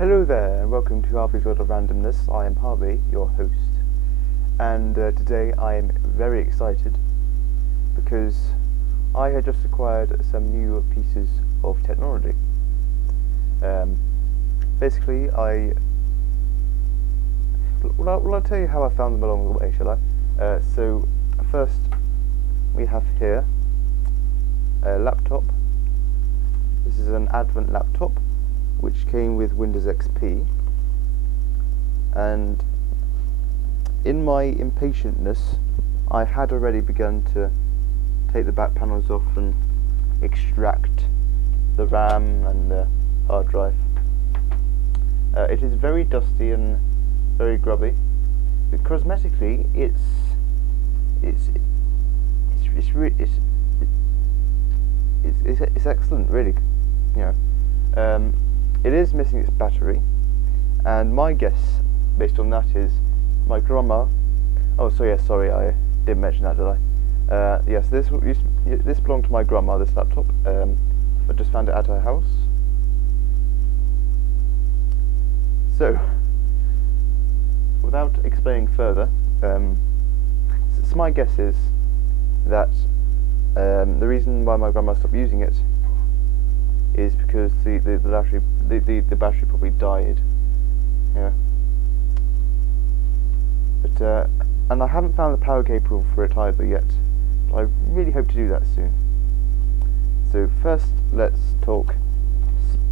Hello there, and welcome to Harvey's World of Randomness. I am Harvey, your host, and today I am very excited because I had just acquired some new pieces of technology. Basically, I'll tell you how I found them along the way, shall I? So, first we have here a laptop. This is an Advent laptop, which came with Windows XP, and in my impatientness I had already begun to take the back panels off and extract the RAM and the hard drive. It is very dusty and very grubby, but cosmetically it's excellent, really, you know. It is missing its battery, and my guess, based on that, is my grandma. Oh, so yeah, sorry, I didn't mention that, did I? Yes, this belonged to my grandma. This laptop. I just found it at her house. So, without explaining further, so my guess is that the reason why my grandma stopped using it is because the battery probably died. Yeah. But and I haven't found the power cable for it either yet. But I really hope to do that soon. So first, let's talk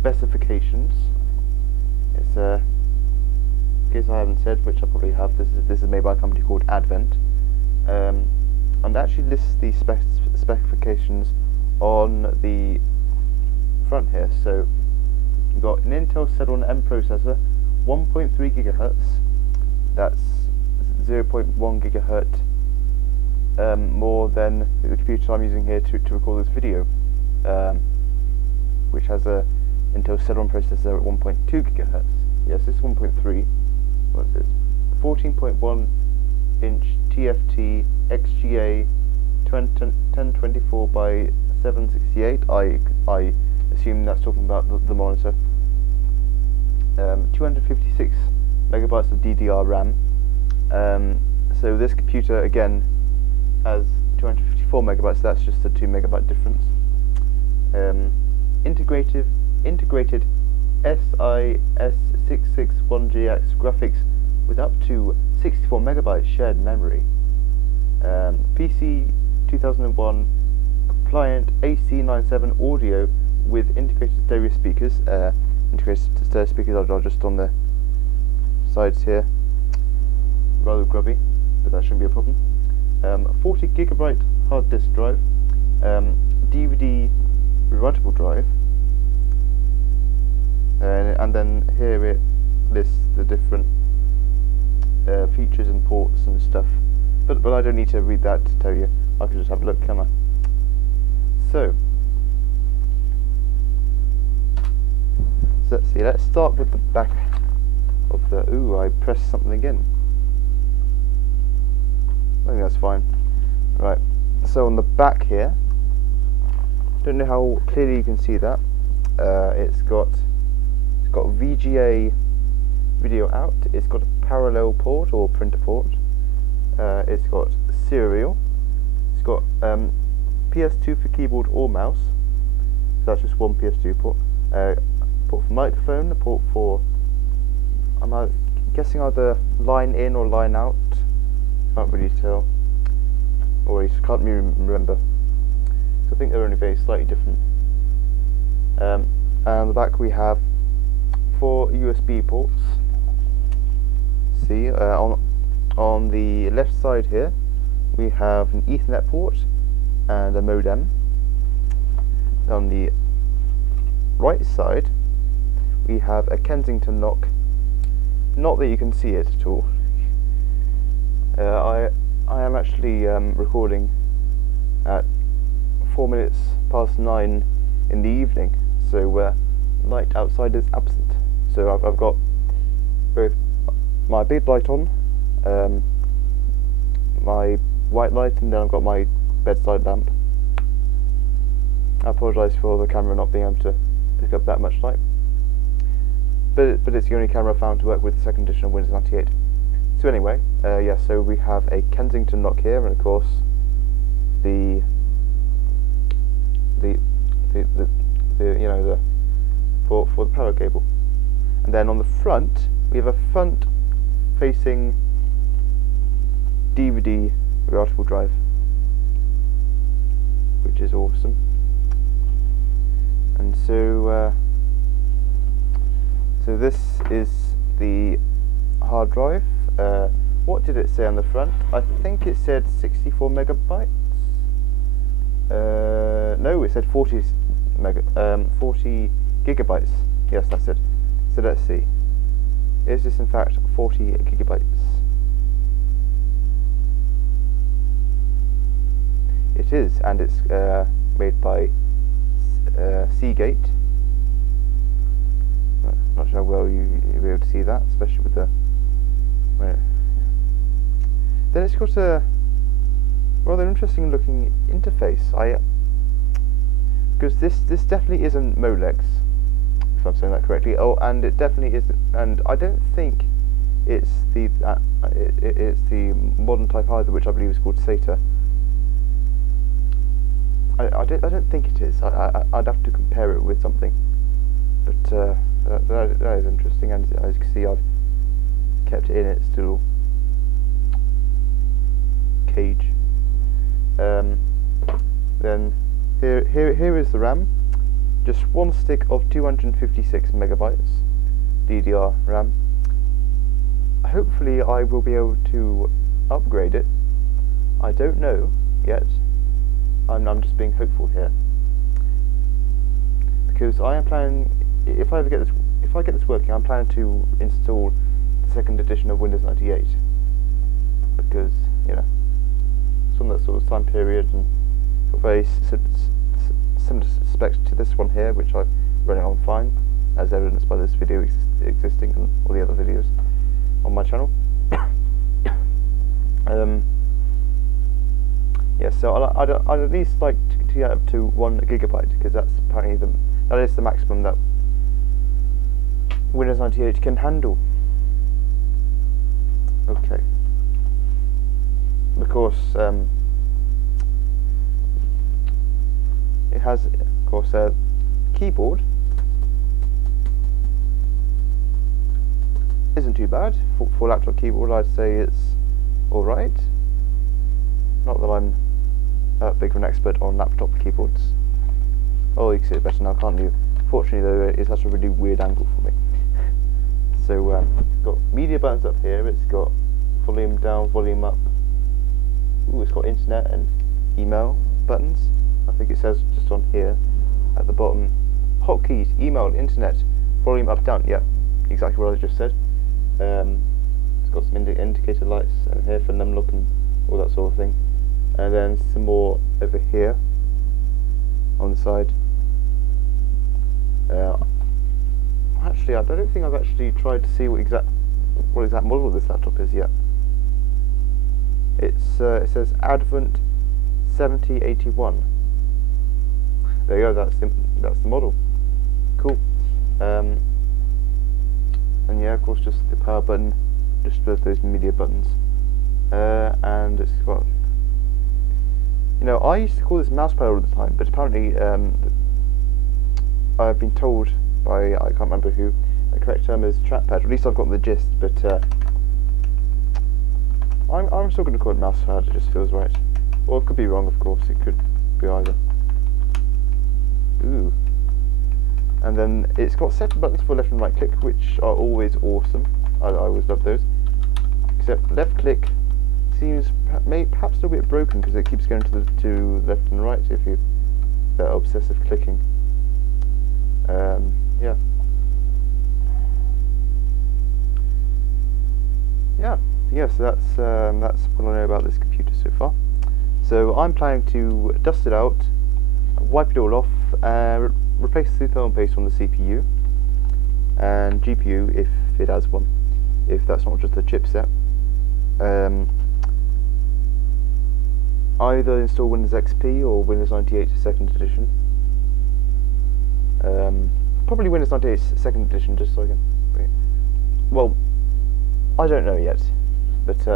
specifications. It's in case I haven't said, which I probably have. This is made by a company called Advent, and it actually lists the specifications on the front here. So you've got an Intel Celeron M processor, 1.3 gigahertz. That's 0.1 gigahertz more than the computer I'm using here to record this video, which has a Intel Celeron processor at 1.2 gigahertz. Yes, this is 1.3. What is this? 14.1 inch TFT XGA 1024 by 768. I assume that's talking about the monitor. 256 megabytes of DDR RAM. So this computer again has 254 megabytes. So that's just a 2 megabyte difference. Integrated SIS661GX graphics with up to 64 megabytes shared memory. PC 2001 compliant AC97 audio with integrated stereo speakers. Integrated stereo speakers are just on the sides here. Rather grubby, but that shouldn't be a problem. 40 gigabyte hard disk drive, DVD rewritable drive, and then here it lists the different features and ports and stuff. But I don't need to read that to tell you. I can just have a look, can I? So let's see. Let's start with the back of the. Ooh, I pressed something again. I think that's fine. Right. So on the back here, don't know how clearly you can see that. It's got VGA video out. It's got a parallel port or printer port. It's got serial. It's got PS2 for keyboard or mouse. So that's just one PS2 port. Port for microphone. A port for, I'm guessing either line in or line out. Can't really tell, or I can't really remember. So I think they're only very slightly different. And on the back we have 4 USB ports. See, on the left side here we have an Ethernet port and a modem. On the right side we have a Kensington lock. Not that you can see it at all. I am actually recording at 4 minutes past 9 in the evening, so light outside is absent. So I've got both my big light on, my white light, and then I've got my bedside lamp. I apologise for the camera not being able to pick up that much light. but it's the only camera found to work with the second edition of Windows 98. So anyway, yeah, so we have a Kensington lock here, and of course the you know, the for the power cable. And then on the front we have a front facing DVD reversible drive, which is awesome. And so so this is the hard drive. What did it say on the front? I think it said 64 megabytes. No, it said 40 gigabytes. Yes, that's it. So let's see. Is this in fact 40 gigabytes? It is, and it's made by Seagate. Not sure how well you'll be able to see that, especially with the. Then it's got a rather interesting looking interface. Because this definitely isn't Molex, if I'm saying that correctly. Oh, and it definitely is, and I don't think it's the it's the modern type either, which I believe is called SATA. I don't think it is. I'd have to compare it with something, but that is interesting. And as you can see, I've kept it in its little cage. Then here is the RAM. Just one stick of 256 megabytes DDR RAM. Hopefully I will be able to upgrade it. I don't know yet. I'm just being hopeful here, because I am planning, if I get this working, I'm planning to install the second edition of Windows 98, because you know it's on that sort of time period and got very similar specs to this one here, which I'm running on fine, as evidenced by this video existing and all the other videos on my channel. Yeah, so I'd at least like to get up to 1 gigabyte, because that's apparently that is the maximum that Windows 98 can handle. Okay. Of course, it has, of course, a keyboard. Isn't too bad for a laptop keyboard. I'd say it's all right. Not that I'm that big of an expert on laptop keyboards. Oh, you can see it better now, can't you? Fortunately, though, it's such a really weird angle for me. So, it's got media buttons up here. It's got volume down, volume up. Ooh, it's got internet and email buttons. I think it says just on here at the bottom. Hotkeys, email, internet, volume up, down. Yep, exactly what I just said. It's got some indicator lights and here for numlock and all that sort of thing. And then some more over here on the side. Actually, I don't think I've actually tried to see what exact model this laptop is yet. It says Advent 7081. There you go. That's the model. Cool. And yeah, of course, just the power button, just those media buttons, and it's got. You know, I used to call this mouse pad all the time, but apparently I've been told by, I can't remember who, the correct term is trackpad. At least I've got the gist, but I'm still going to call it mouse pad. It just feels right. Or it could be wrong, of course. It could be either. Ooh. And then it's got separate buttons for left and right click, which are always awesome. I always love those. Except left click seems perhaps a little bit broken, because it keeps going to left and right if you that obsessive clicking. Yeah. Yeah. So that's what I know about this computer so far. So I'm planning to dust it out, wipe it all off, replace the thermal paste on the CPU and GPU if it has one, if that's not just a chipset. Either install Windows XP or Windows 98 2nd edition. probably Windows 98 second edition, just so I can bring it. Well, I don't know yet, but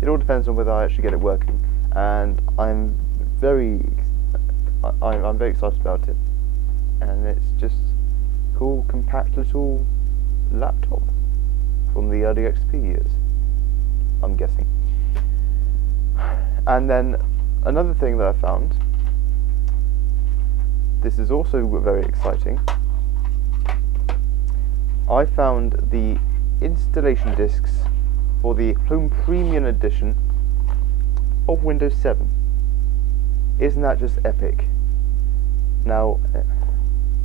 it all depends on whether I actually get it working, and I'm very excited about it, and it's just a cool, compact little laptop from the early XP years, I'm guessing. And then another thing that I found, this is also very exciting, I found the installation discs for the Home Premium edition of Windows 7. Isn't that just epic? Now,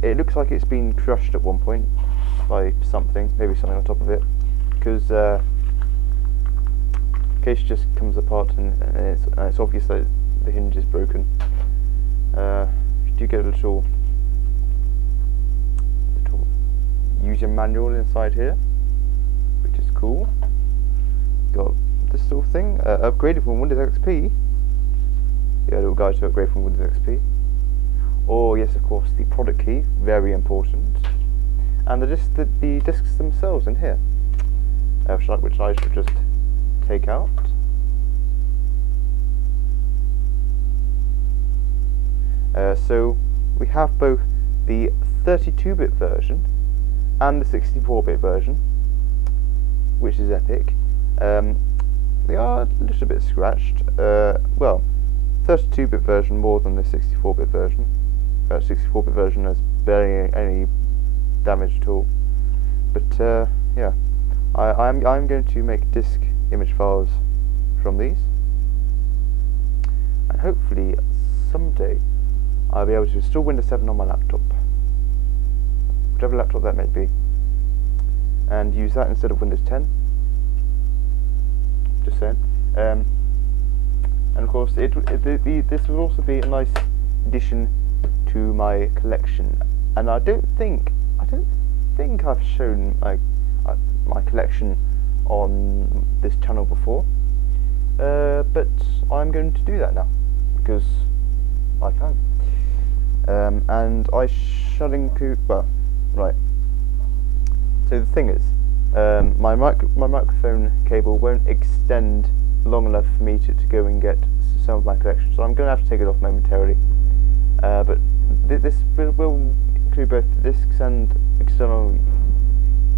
it looks like it's been crushed at one point by something, maybe something on top of it, because the case just comes apart and it's obvious that the hinge is broken. You do get a little user manual inside here, which is cool. Got this little thing, upgraded from Windows XP. Yeah, a little guide to upgrade from Windows XP. Oh yes, of course, the product key, very important, and the discs themselves in here, which I should just take out. So we have both the 32-bit version and the 64-bit version, which is epic. They are a little bit scratched. Well, 32-bit version more than the 64-bit version. 64-bit version has barely any damage at all. But yeah, I'm going to make disk image files from these, and hopefully someday I'll be able to install Windows 7 on my laptop, whichever laptop that may be, and use that instead of Windows 10. Just saying. And of course, this will also be a nice addition to my collection. And I don't think I've shown my collection on this channel before, but I'm going to do that now because I can. And I shall include. Well, right. So the thing is, my microphone cable won't extend long enough for me to go and get some of my collection, so I'm going to have to take it off momentarily. But this will include both the discs and external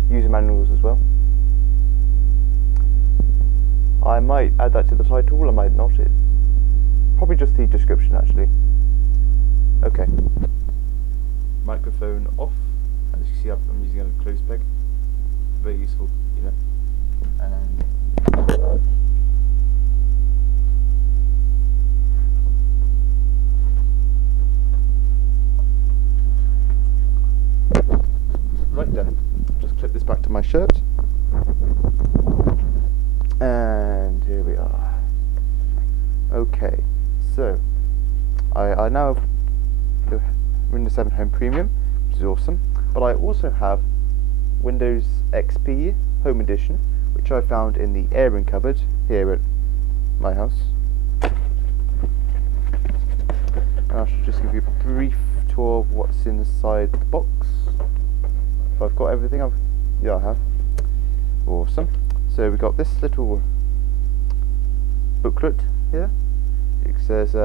user manuals as well. I might add that to the title, I might not. Probably just the description, actually. Okay. Microphone off. As you can see, I'm using a close peg. Very useful, you know. And right then, just clip this back to my shirt, and here we are. Okay, so I now have the Windows 7 Home Premium, which is awesome, but I also have Windows XP Home Edition, which I found in the airing cupboard here at my house. And I should just give you a brief tour of what's inside the box. If I've got everything, yeah, I have. Awesome. So we got this little booklet here. It says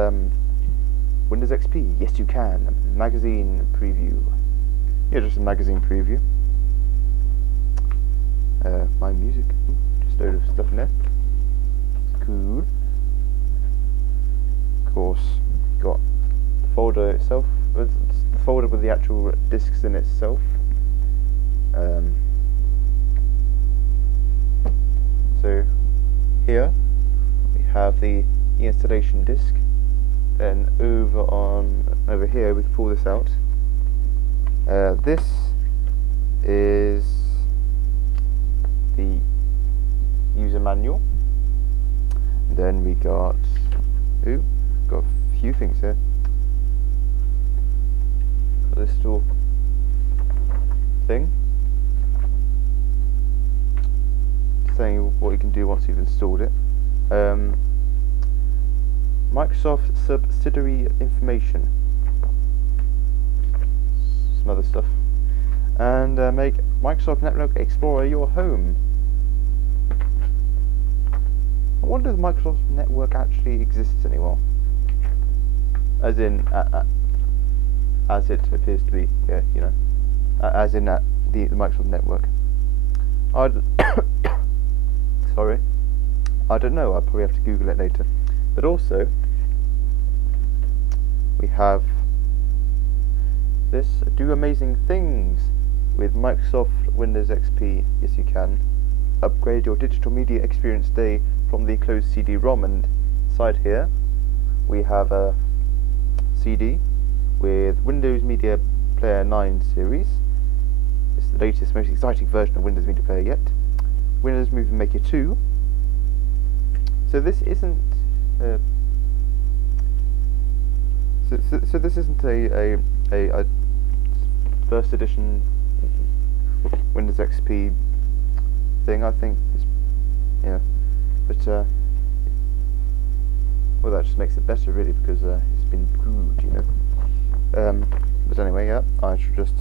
Windows XP, yes you can. Magazine preview. Yeah, just a magazine preview. My music. Just a load of stuff in there. It's cool. Of course, got the folder itself. The folder with the actual discs in itself. So here we have the installation disk. Then over here we can pull this out. This is the user manual. Then we got a few things here. Got this little thing saying what you can do once you've installed it. Microsoft subsidiary information. some other stuff, and make Microsoft Network Explorer your home. I wonder if Microsoft Network actually exists anymore, as in as it appears to be. Yeah, you know, as in the Microsoft Network. Sorry, I don't know. I'll probably have to Google it later. But also, we have this: do amazing things with Microsoft Windows XP. Yes, you can. Upgrade your digital media experience today from the enclosed CD-ROM, and inside here we have a CD with Windows Media Player 9 series. It's the latest, most exciting version of Windows Media Player yet. Windows Movie Maker 2. So this isn't so this isn't a first edition Windows XP thing. I think it's, you know, but well, that just makes it better really, because it's been good, you know. But anyway, yeah, I should just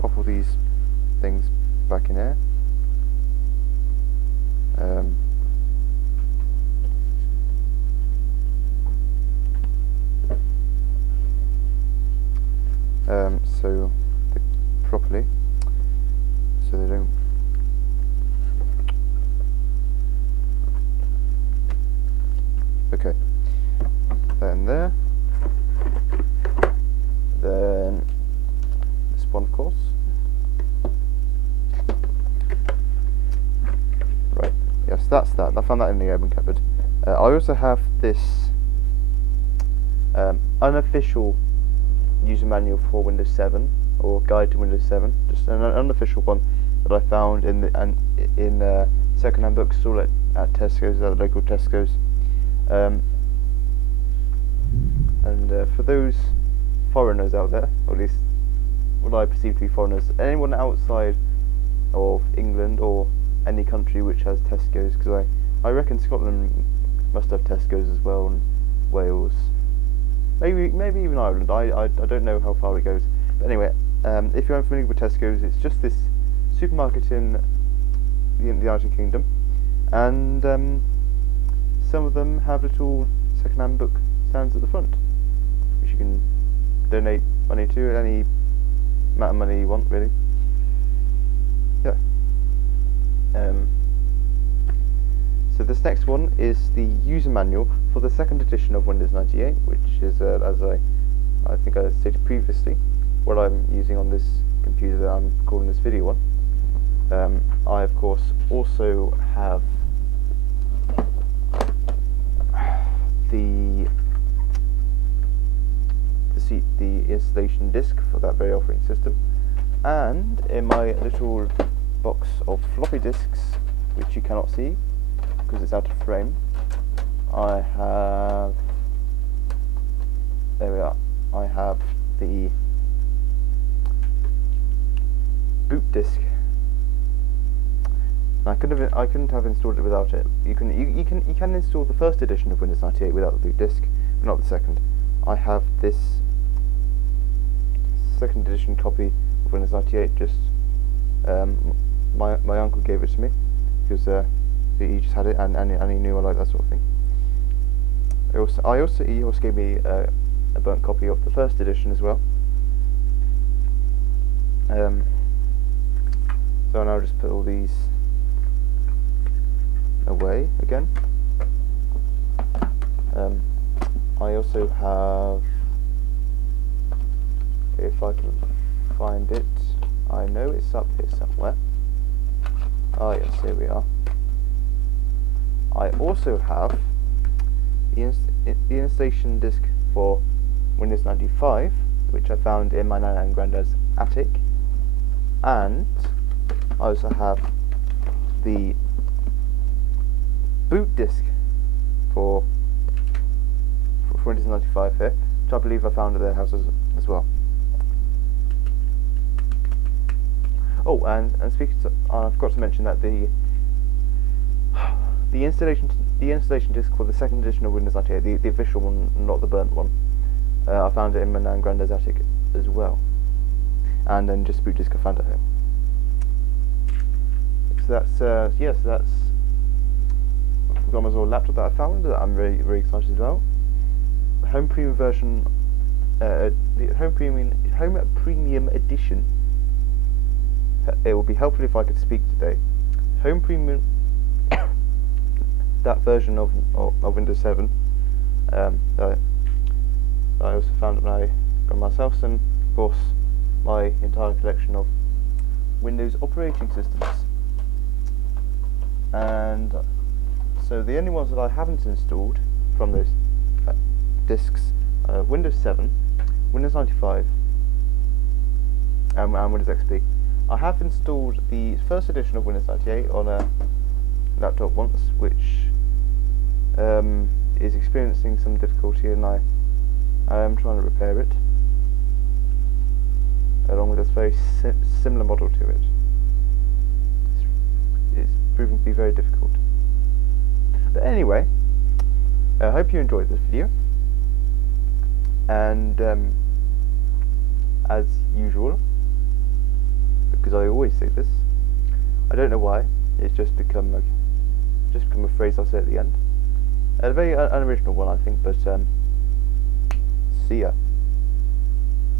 pop all these things back in here. So properly, so they don't. Okay, then there. Then this one, of course. Right. Yes, that's that. I found that in the urban cupboard. I also have this unofficial user manual for Windows 7, or guide to Windows 7, just an unofficial one that I found in the second-hand bookstore at Tesco's, at the local Tesco's. And for those foreigners out there, or at least what I perceive to be foreigners, anyone outside of England or any country which has Tesco's, because I reckon Scotland must have Tesco's as well, and Wales, maybe even Ireland. I don't know how far it goes, but anyway, if you're unfamiliar with Tesco's, it's just this supermarket in the United Kingdom, and some of them have little second-hand book stands at the front, which you can donate money to, any amount of money you want, really. Yeah. So this next one is the user manual for the second edition of Windows 98, which is, as I think I stated previously, what I'm using on this computer that I'm recording this video on. I, of course, also have the installation disk for that very operating system, and in my little box of floppy disks, which you cannot see because it's out of frame, I have, there we are, I have the boot disk. I couldn't have installed it without it. You can install the first edition of Windows 98 without the boot disk, but not the second. I have this second edition copy of Windows 98. Just my uncle gave it to me because he just had it, and he knew I liked that sort of thing. He also gave me a burnt copy of the first edition as well. So now I'll just put all these away again. I also have, if I can find it, I know it's up here somewhere. Oh yes, here we are. I also have the installation disk for Windows 95, which I found in my Nana and Granddad's attic, and I also have the boot disk for Windows 95 here, which I believe I found at their house as well. Oh, and speaking to, I forgot to mention that the installation disk for the second edition of Windows 98, the official one, not the burnt one, I found it in my Nan and Granddad's attic as well. and then just boot disk Founder Home. So that's yes, that's got my little laptop that I found that I'm very excited about. Home Premium version, the Home Premium edition. It would be helpful if I could speak today. Home Premium, that version of Windows 7. That I also found when I got myself, and of course my entire collection of Windows operating systems. And so the only ones that I haven't installed from those disks are Windows 7, Windows 95, and Windows XP. I have installed the first edition of Windows 98 on a laptop once, which is experiencing some difficulty, and I am trying to repair it, along with a very similar model to it. It's proving to be very difficult. But anyway, I hope you enjoyed this video, and as usual, because I always say this, I don't know why, it's just become a phrase I say at the end. A very unoriginal one, I think, but see ya.